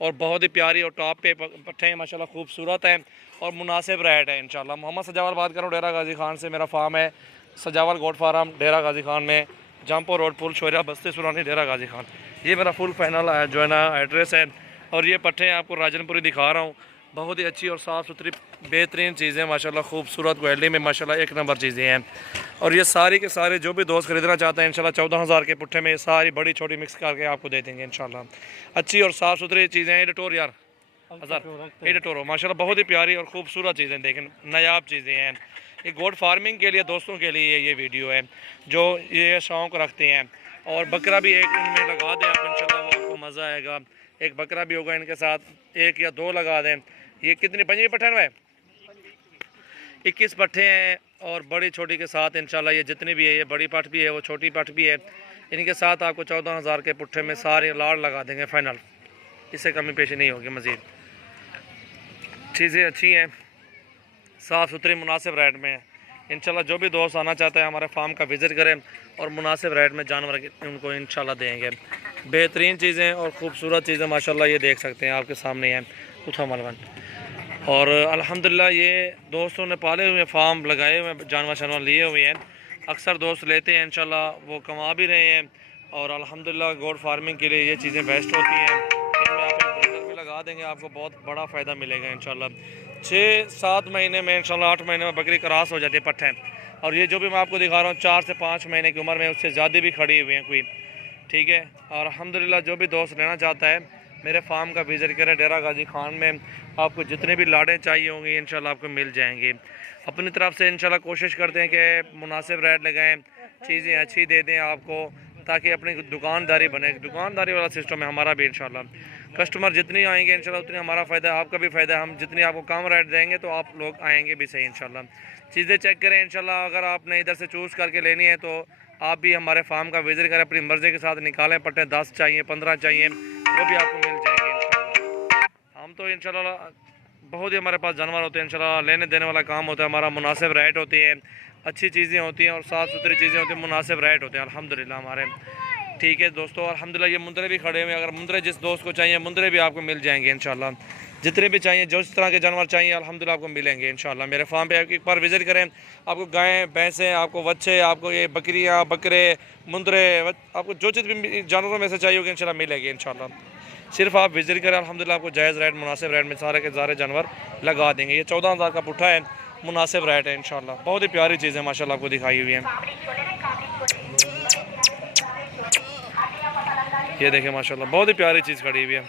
और बहुत ही प्यारी और टॉप पे पट्ठे हैं माशाल्लाह, खूबसूरत हैं और मुनासिब रेट है इंशाल्लाह। मोहम्मद सजावल बात कर रहा हूँ, डेरा गाजी खान से। मेरा फार्म है सजावल गोट फार्म, डेरा गाजी खान में, जमपुर रोड, पुल शोरिया, बस्ती सुरानी, डेरा गाजी खान। ये मेरा फुल फाइनल जो है ना एड्रेस है। और ये पट्ठे आपको राजनपुरी दिखा रहा हूँ, बहुत ही अच्छी और साफ़ सुथरी बेहतरीन चीज़ें माशाल्लाह, खूबसूरत क्वालिटी में माशाल्लाह एक नंबर चीज़ें हैं। और ये सारी के सारे जो भी दोस्त खरीदना चाहते हैं इंशाल्लाह 14,000 के पुट्ठे में सारी बड़ी छोटी मिक्स करके आपको दे देंगे इंशाल्लाह। अच्छी और साफ़ सुथरी चीज़ें। एडिटोर यार एडिटोर माशाल्लाह, बहुत ही प्यारी और खूबसूरत चीज़ें, देखें नायाब चीज़ें हैं। ये गोट फार्मिंग के लिए दोस्तों के लिए ये वीडियो है जो ये शौक़ रखते हैं। और बकरा भी एक इनमें लगा दें आप इंशाल्लाह, वो आपको मज़ा आएगा। एक बकरा भी होगा इनके साथ, एक या दो लगा दें। ये कितने पंजी पट्ठे हैं? 21 पट्ठे हैं और बड़ी छोटी के साथ इंशाल्लाह ये जितनी भी है, ये बड़ी पट भी है, वो छोटी पट भी है। इनके साथ आपको 14,000 के पुट्ठे में सारे लाड़ लगा देंगे फाइनल, इससे कमी पेशी नहीं होगी। मज़ीद चीज़ें अच्छी हैं, साफ़ सुथरी, मुनासिब रेट में है इंशाल्लाह। जो भी दोस्त आना चाहते हैं हमारे फार्म का विज़िट करें और मुनासिब रेट में जानवर उनको इंशाल्लाह देंगे। बेहतरीन चीज़ें और ख़ूबसूरत चीज़ें माशाल्लाह, ये देख सकते हैं आपके सामने हैं उठा मलवन। और अल्हम्दुलिल्लाह ये दोस्तों ने पाले हुए फार्म लगाए हुए जानवर शानवर लिए हुए हैं। अक्सर दोस्त लेते हैं इंशाल्लाह, वो कमा भी रहे हैं। और अल्हम्दुलिल्लाह गोट फार्मिंग के लिए ये चीज़ें बेस्ट होती हैं। इनमें आप एक ब्रीडर भी लगा देंगे, आपको बहुत बड़ा फ़ायदा मिलेगा इंशाल्लाह। 6-7 महीने में इंशाल्लाह 8 महीने में बकरी क्रॉस हो जाती है पट्ठे। और ये जो भी मैं आपको दिखा रहा हूँ 4 से 5 महीने की उम्र में, उससे ज़्यादा भी खड़ी हुई हैं कोई, ठीक है। और अल्हम्दुलिल्लाह जो भी दोस्त लेना चाहता है मेरे फार्म का विज़िट करें। डेरा गाजी खान में आपको जितने भी लाड़ें चाहिए होंगी इंशाल्लाह आपको मिल जाएंगे। अपनी तरफ से इंशाल्लाह कोशिश करते हैं कि मुनासिब रेट लगाएं, चीज़ें अच्छी दे दें आपको, ताकि अपनी दुकानदारी बने। दुकानदारी वाला सिस्टम है हमारा भी इंशाल्लाह। कस्टमर जितनी आएंगे इंशाल्लाह उतनी हमारा फ़ायदा है, आपका भी फ़ायदा है। हम जितनी आपको कम रेट देंगे तो आप लोग आएँगे भी सही इंशाल्लाह। चीज़ें चेक करें इंशाल्लाह। अगर आपने इधर से चूज़ करके लेनी है तो आप भी हमारे फार्म का विज़िट करें, अपनी मर्ज़ी के साथ निकालें पट्टे। 10 चाहिए, 15 चाहिए, वो भी आपको मिल जाएंगे इंशाल्लाह। हम तो इंशाल्लाह बहुत ही हमारे पास जानवर होते हैं इंशाल्लाह, लेने देने वाला काम होता है हमारा। मुनासिब रेट होती है, अच्छी चीज़ें होती हैं और साफ़ सुथरी चीज़ें होती हैं, मुनासिब रेट होते हैं अल्हम्दुलिल्लाह हमारे। ठीक है दोस्तों, अल्हम्दुलिल्लाह ये मुंदरे भी खड़े हुए हैं। अगर मुंदरे जिस दोस्त को चाहिए मुंदरे भी आपको मिल जाएंगे इंशाल्लाह। जितने भी चाहिए, जो इस तरह के जानवर चाहिए अल्हम्दुलिल्लाह आपको मिलेंगे इंशाल्लाह। मेरे फार्म पे एक बार विज़िट करें, आपको गायें, भैंसें, आपको बच्चे, आपको ये बकरियाँ, बकरे, मुंदरे, आपको जो चीज़ भी जानवरों में से चाहिए होगी इंशाल्लाह मिलेगी इंशाल्लाह। सिर्फ आप विज़िट करें, अल्हम्दुलिल्लाह आपको जायज़ रेट, मुनासिब रेट में सारे के सारे जानवर लगा देंगे। ये 14,000 का पुट्ठा है, मुनासिब रेट है इंशाल्लाह। बहुत ही प्यारी चीज़ है माशाल्लाह, आपको दिखाई हुई है। ये देखें माशाल्लाह, बहुत ही प्यारी चीज़ खड़ी हुई है।